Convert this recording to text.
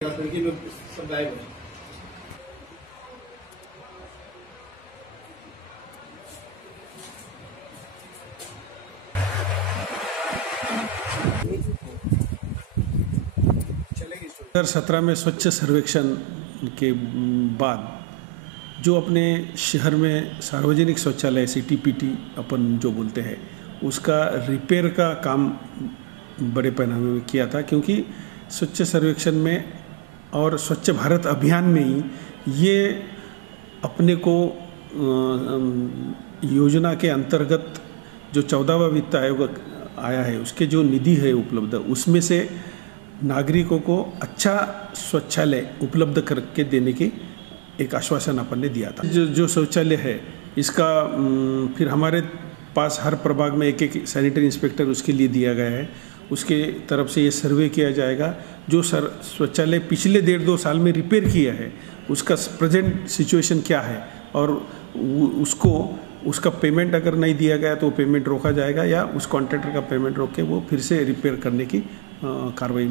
खिड़की में सब गायब है। चलेगी 2017 में स्वच्छ सर्वेक्षण के बाद जो अपने शहर में सार्वजनिक शौचालय सीटीपीटी अपन जो बोलते हैं उसका रिपेयर का काम बड़े पैमाने में किया था, क्योंकि स्वच्छ सर्वेक्षण में और स्वच्छ भारत अभियान में ही ये अपने को योजना के अंतर्गत जो 14वां वित्त आयोग आया है उसके जो निधि है उपलब्ध, उसमें से नागरिकों को अच्छा शौचालय उपलब्ध करके देने की एक आश्वासन अपन ने दिया था। जो शौचालय है इसका फिर हमारे पास हर प्रभाग में एक एक सैनिटरी इंस्पेक्टर उसके लिए दिया गया है। उसके तरफ से ये सर्वे किया जाएगा जो शौचालय पिछले 1.5-2 साल में रिपेयर किया है उसका प्रेजेंट सिचुएशन क्या है, और उसका पेमेंट अगर नहीं दिया गया तो पेमेंट रोका जाएगा या उस कॉन्ट्रैक्टर का पेमेंट रोक के वो फिर से रिपेयर करने की कार्रवाई